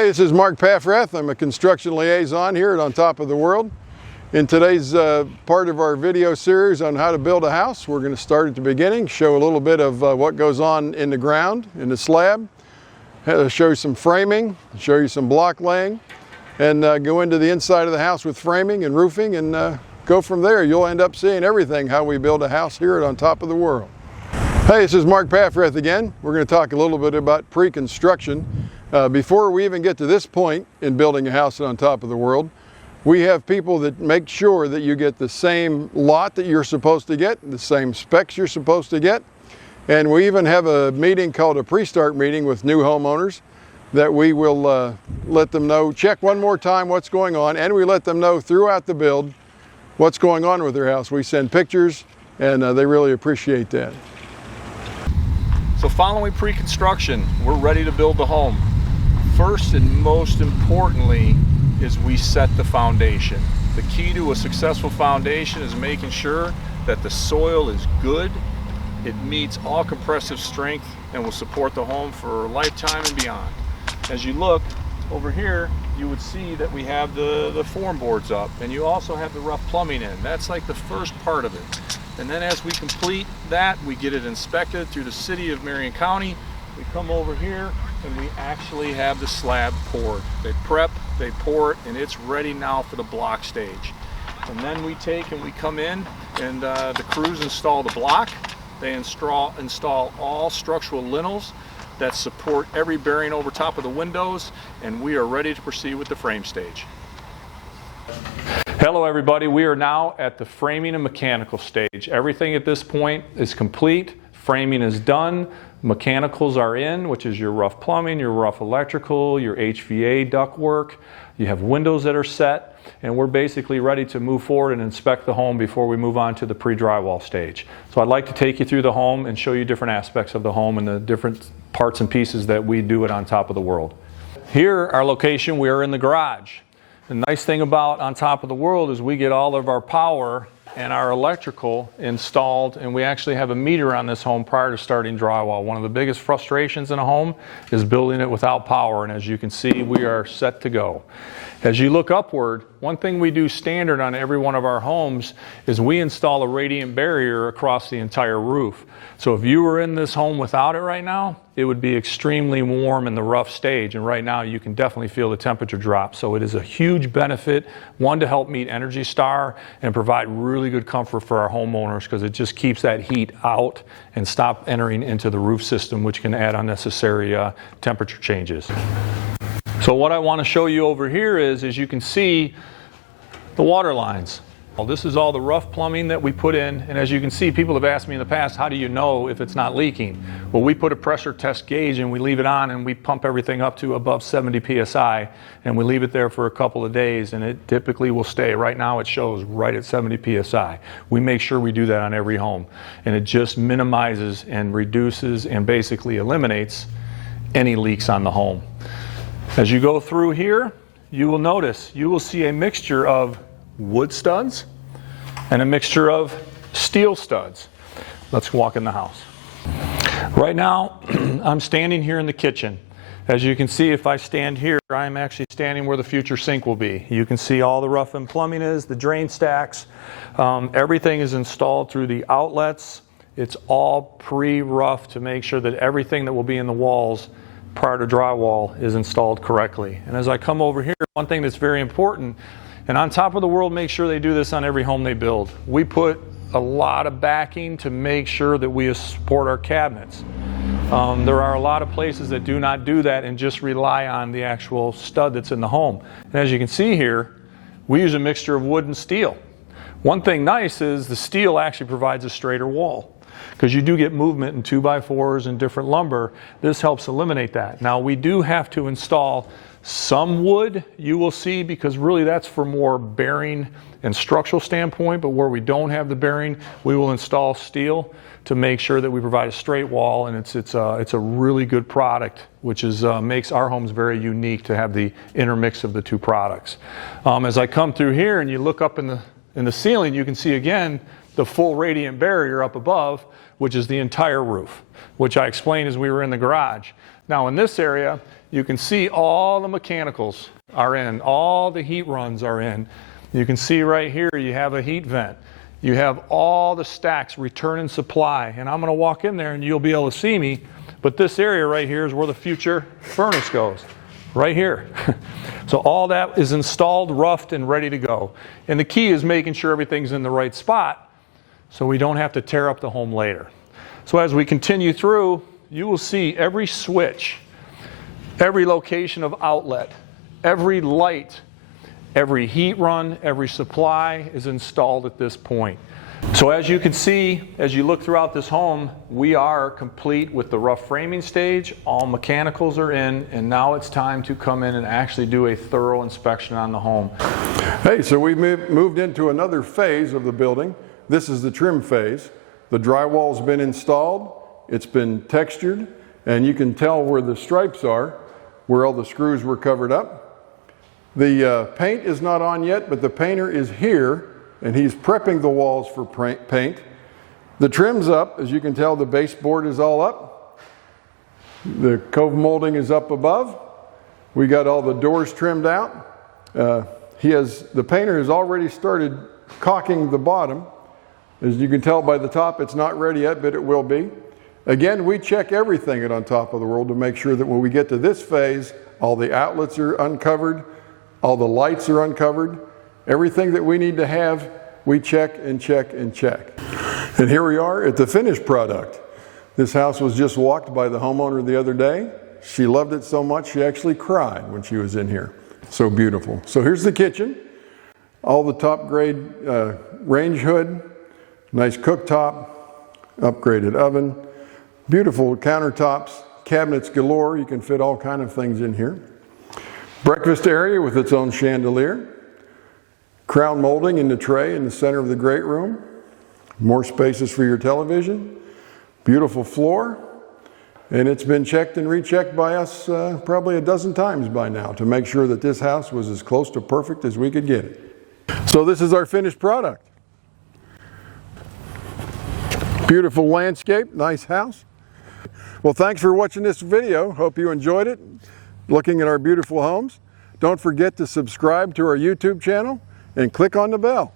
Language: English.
Hey, this is Mark Paffrath. I'm a construction liaison here at On Top of the World. In today's part of our video series on how to build a house, we're going to start at the beginning, show a little bit of what goes on in the ground, in the slab, show you some framing, show you some block laying, and go into the inside of the house with framing and roofing, and go from there. You'll end up seeing everything how we build a house here at On Top of the World. Hey, this is Mark Paffrath again. We're going to talk a little bit about pre-construction. Before we even get to this point in building a house on top of the world, we have people that make sure that you get the same lot that you're supposed to get, the same specs you're supposed to get. And we even have a meeting called a pre-start meeting with new homeowners that we will let them know, check one more time what's going on, and we let them know throughout the build what's going on with their house. We send pictures, and they really appreciate that. So following pre-construction, we're ready to build the home. First and most importantly is we set the foundation. The key to a successful foundation is making sure that the soil is good, it meets all compressive strength, and will support the home for a lifetime and beyond. As you look over here, you would see that we have the form boards up, and you also have the rough plumbing in. That's like the first part of it. And then as we complete that, we get it inspected through the city of Marion County. We come over here and we actually have the slab poured. They prep, they pour it, and it's ready now for the block stage. And then we take and we come in, and the crews install the block. They install all structural lintels that support every bearing over top of the windows, and we are ready to proceed with the frame stage. Hello everybody, we are now at the framing and mechanical stage. Everything at this point is complete, framing is done, mechanicals are in, which is your rough plumbing, your rough electrical, your HVA ductwork. You have windows that are set, and we're basically ready to move forward and inspect the home before we move on to the pre-drywall stage. So I'd like to take you through the home and show you different aspects of the home and the different parts and pieces that we do it On Top of the World. Here, our location, we are in the garage. The nice thing about On Top of the World is we get all of our power and our electrical installed, and we actually have a meter on this home prior to starting drywall. One of the biggest frustrations in a home is building it without power, and as you can see, we are set to go. As you look upward, one thing we do standard on every one of our homes is we install a radiant barrier across the entire roof. So if you were in this home without it right now, it would be extremely warm in the rough stage, and right now you can definitely feel the temperature drop. So it is a huge benefit, one, to help meet Energy Star and provide really good comfort for our homeowners, because it just keeps that heat out and stop entering into the roof system, which can add unnecessary temperature changes. So what I want to show you over here is, as you can see, the water lines. Well, this is all the rough plumbing that we put in, and as you can see, people have asked me in the past, how do you know if it's not leaking? Well, we put a pressure test gauge and we leave it on, and we pump everything up to above 70 psi, and we leave it there for a couple of days, and it typically will stay. Right now it shows right at 70 psi. We make sure we do that on every home, and it just minimizes and reduces and basically eliminates any leaks on the home. As you go through here, you will notice, you will see a mixture of wood studs and a mixture of steel studs. Let's walk in the house. Right now, I'm standing here in the kitchen. As you can see, if I stand here, I'm actually standing where the future sink will be. You can see all the rough and plumbing is, the drain stacks. Everything is installed through the outlets. It's all pre-rough to make sure that everything that will be in the walls prior to drywall is installed correctly. And as I come over here, one thing that's very important, and On Top of the World, make sure they do this on every home they build. We put a lot of backing to make sure that we support our cabinets. There are a lot of places that do not do that and just rely on the actual stud that's in the home. And as you can see here, we use a mixture of wood and steel. One thing nice is the steel actually provides a straighter wall, because you do get movement in 2x4s and different lumber. This helps eliminate that. Now, we do have to install some wood, you will see, because really that's for more bearing and structural standpoint, but where we don't have the bearing, we will install steel to make sure that we provide a straight wall, and it's a really good product, which is makes our homes very unique to have the intermix of the two products. As I come through here and you look up in the ceiling, you can see again the full radiant barrier up above, which is the entire roof, which I explained as we were in the garage. Now in this area, you can see all the mechanicals are in, all the heat runs are in. You can see right here you have a heat vent. You have all the stacks, return and supply, and I'm going to walk in there and you'll be able to see me, but this area right here is where the future furnace goes, right here. So all that is installed, roughed, and ready to go. And the key is making sure everything's in the right spot so we don't have to tear up the home later. So as we continue through, you will see every switch, every location of outlet, every light, every heat run, every supply is installed at this point. So as you can see, as you look throughout this home, we are complete with the rough framing stage. All mechanicals are in, and now it's time to come in and actually do a thorough inspection on the home. Hey, so we moved into another phase of the building. This is the trim phase. The drywall's been installed, it's been textured, and you can tell where the stripes are, where all the screws were covered up. The paint is not on yet, but the painter is here and he's prepping the walls for paint. The trim's up. As you can tell, the baseboard is all up. The cove molding is up above. We got all the doors trimmed out. The painter has already started caulking the bottom. As you can tell by the top, it's not ready yet, but it will be. Again, we check everything at On Top of the World to make sure that when we get to this phase, all the outlets are uncovered, all the lights are uncovered. Everything that we need to have, we check and check and check. And here we are at the finished product. This house was just walked by the homeowner the other day. She loved it so much she actually cried when she was in here. So beautiful. So here's the kitchen. All the top grade range hood, nice cooktop, upgraded oven, beautiful countertops, cabinets galore. You can fit all kind of things in here. Breakfast area with its own chandelier. Crown molding in the tray in the center of the great room. More spaces for your television. Beautiful floor. And it's been checked and rechecked by us probably a dozen times by now to make sure that this house was as close to perfect as we could get it. So this is our finished product. Beautiful landscape, nice house. Well, thanks for watching this video. Hope you enjoyed it, looking at our beautiful homes. Don't forget to subscribe to our YouTube channel and click on the bell.